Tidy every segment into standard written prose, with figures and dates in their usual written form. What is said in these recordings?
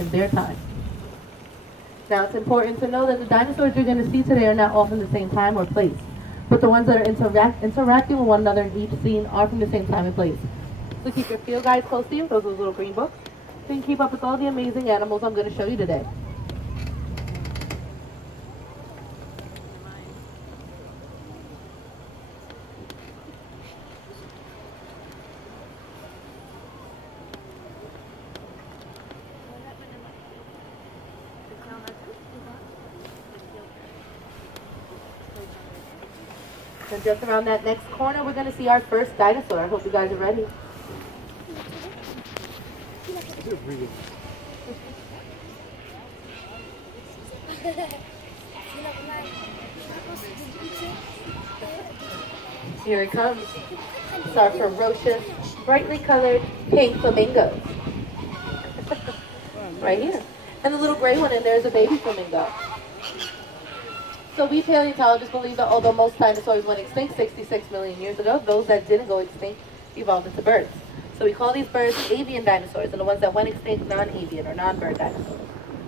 in their time. Now, it's important to know that the dinosaurs you're going to see today are not all from the same time or place, but the ones that are interacting with one another in each scene are from the same time and place. So keep your field guides close to you, those are those little green books, so you can keep up with all the amazing animals I'm going to show you today. And just around that next corner, we're going to see our first dinosaur. I hope you guys are ready. Here it comes. It's our ferocious, brightly colored pink flamingo. Right here. And the little gray one in there is a baby flamingo. So we paleontologists believe that although most dinosaurs went extinct 66 million years ago, those that didn't go extinct evolved into birds. So we call these birds avian dinosaurs, and the ones that went extinct non-avian or non-bird dinosaurs.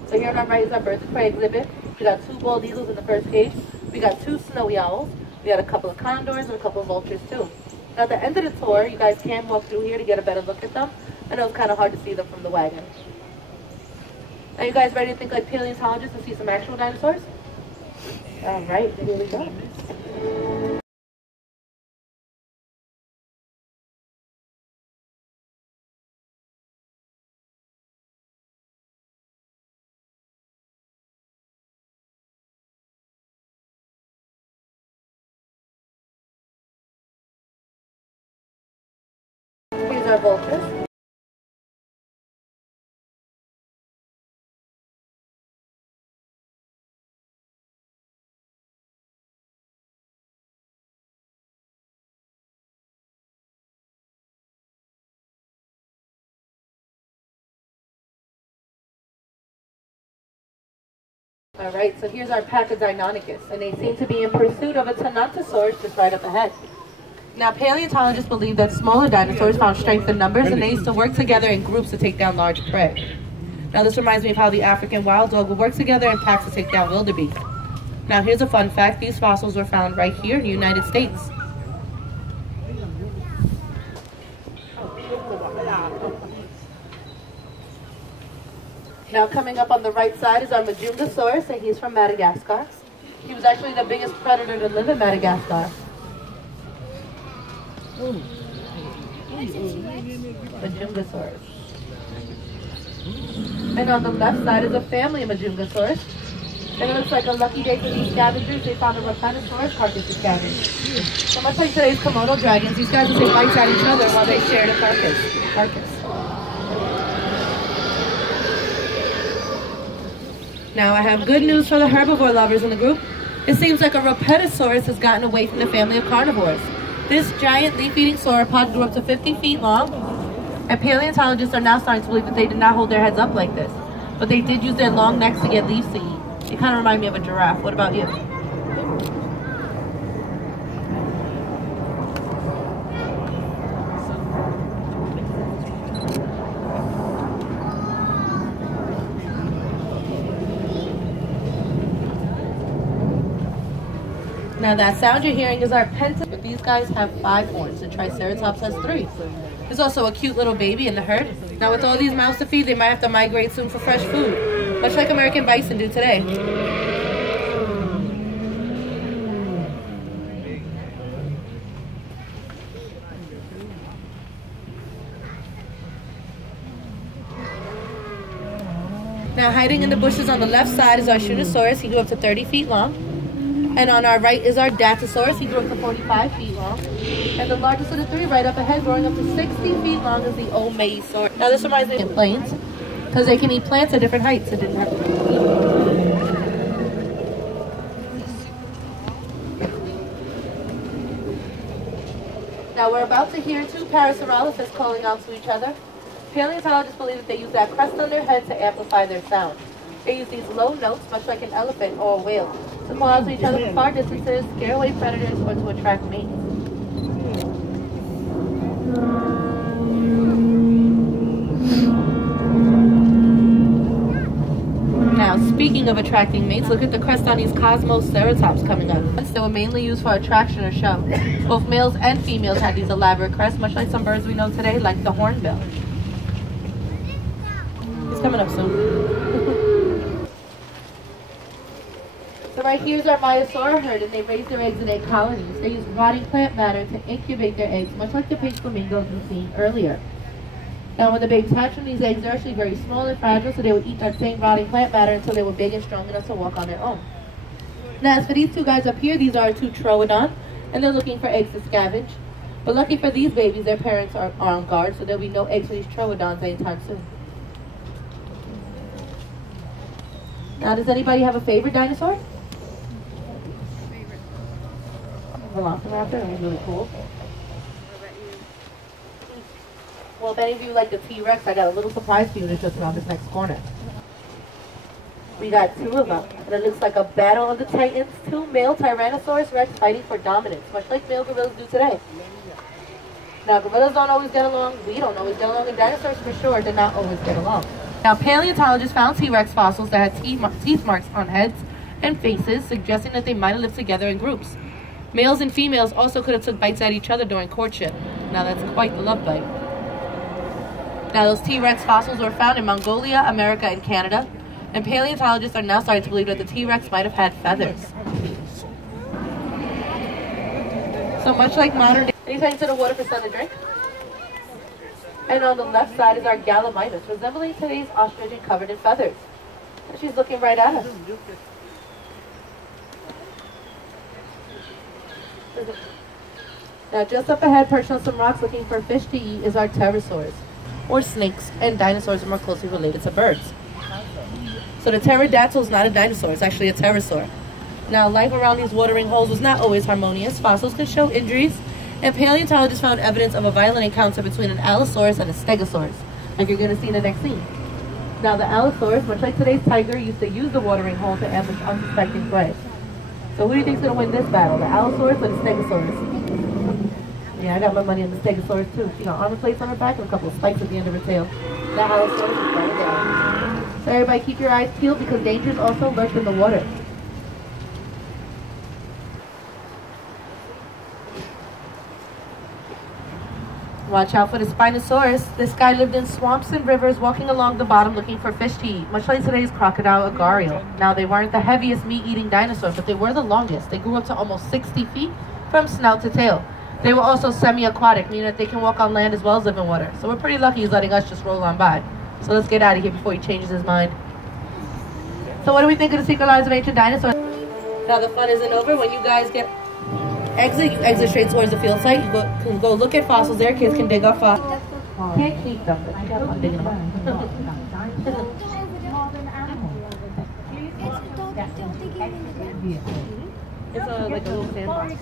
So here on our right is our birds of prey exhibit. We got 2 bald eagles in the first cage. We got 2 snowy owls. We got a couple of condors and a couple of vultures too. Now at the end of the tour, you guys can walk through here to get a better look at them. I know it's kind of hard to see them from the wagon. Are you guys ready to think like paleontologists and see some actual dinosaurs? All right, here we go. Here's our vultures. Alright, so here's our pack of Deinonychus, and they seem to be in pursuit of a Tenontosaurus just right up ahead. Now, paleontologists believe that smaller dinosaurs found strength in numbers, and they used to work together in groups to take down large prey. Now, this reminds me of how the African wild dog would work together in packs to take down wildebeest. Now, here's a fun fact. These fossils were found right here in the United States. Now coming up on the right side is our Majungasaurus, and he's from Madagascar. He was actually the biggest predator to live in Madagascar. Majungasaurus. And on the left side is a family of Majungasaurus. And it looks like a lucky day for these scavengers. They found a Rapanosaurus carcass to scavenge. So much like today's Komodo dragons, these guys will take bites at each other while they share the carcass. Now I have good news for the herbivore lovers in the group. It seems like a Rapetosaurus has gotten away from the family of carnivores. This giant leaf-eating sauropod grew up to 50 feet long, and paleontologists are now starting to believe that they did not hold their heads up like this, but they did use their long necks to get leaves to eat. They kind of remind me of a giraffe. What about you? Now that sound you're hearing is our penta, but these guys have 5 horns. The Triceratops has 3. There's also a cute little baby in the herd. Now with all these mouths to feed, they might have to migrate soon for fresh food, much like American bison do today. Now hiding in the bushes on the left side is our Shunosaurus. He grew up to 30 feet long. And on our right is our Dactylosaurus. He grew up to 45 feet long. And the largest of the 3 right up ahead, growing up to 60 feet long, is the Omesaurus. Now this reminds me of planes, because they can eat plants at different heights. It didn't have to Now we're about to hear 2 Parasaurolophus calling out to each other. Paleontologists believe that they use that crest on their head to amplify their sound. They use these low notes, much like an elephant or a whale, to call out to each other from far distances, scare away predators, or to attract mates. Speaking of attracting mates, look at the crest on these Cosmoceratops coming up. They were mainly used for attraction or show. Both males and females had these elaborate crests, much like some birds we know today, like the hornbill. He's coming up soon. So right here's our Maiasaura herd, and they raise their eggs in egg colonies. They use rotting plant matter to incubate their eggs, much like the pink flamingos we've seen earlier. Now, when the babies hatch from these eggs, they're actually very small and fragile, so they would eat that same rotting plant matter until they were big and strong enough to walk on their own. Now, as for these two guys up here, these are two Troodon, and they're looking for eggs to scavenge. But lucky for these babies, their parents are on guard, so there'll be no eggs for these Troodons anytime soon. Now, does anybody have a favorite dinosaur? Velociraptor, he's really cool. Well, if any of you like the T-Rex, I got a little surprise for you that's just around this next corner. We got two of them, and it looks like a battle of the titans, two male Tyrannosaurus Rex fighting for dominance, much like male gorillas do today. Now, gorillas don't always get along, we don't always get along, and dinosaurs for sure did not always get along. Now, paleontologists found T-Rex fossils that had teeth marks on heads and faces, suggesting that they might have lived together in groups. Males and females also could have took bites at each other during courtship. Now, that's quite the love bite. Now, those T-Rex fossils were found in Mongolia, America, and Canada, and paleontologists are now starting to believe that the T-Rex might have had feathers. So much like modern day, he's heading to the water for sun to drink. And on the left side is our Gallimimus, resembling today's ostrich and covered in feathers. And she's looking right at us. Now, just up ahead, perched on some rocks looking for fish to eat, is our pterosaurs, or snakes, and dinosaurs are more closely related to birds. So the pterodactyl is not a dinosaur, it's actually a pterosaur. Now, life around these watering holes was not always harmonious. Fossils can show injuries, and paleontologists found evidence of a violent encounter between an Allosaurus and a Stegosaurus, like you're going to see in the next scene. Now, the Allosaurus, much like today's tiger, used to use the watering hole to ambush unsuspecting prey. So who do you think's going to win this battle, the Allosaurus or the Stegosaurus? Yeah, I got my money on the Stegosaurus too. She got armor plates on her back and a couple of spikes at the end of her tail. The Allosaurus is going down. So everybody keep your eyes peeled because dangers also lurk in the water. Watch out for the Spinosaurus. This guy lived in swamps and rivers, walking along the bottom looking for fish to eat, much like today's crocodile or gharial. Now, they weren't the heaviest meat-eating dinosaur, but they were the longest. They grew up to almost 60 feet from snout to tail. They were also semi-aquatic, meaning that they can walk on land as well as live in water. So we're pretty lucky he's letting us just roll on by. So let's get out of here before he changes his mind. So what do we think of the secret lives of ancient dinosaurs? Now the fun isn't over. When you guys you exit straight towards the field site. You can go look at fossils there. Kids can dig up fossils. Can't keep them, but you got fun digging them up. It's like a little sandbox.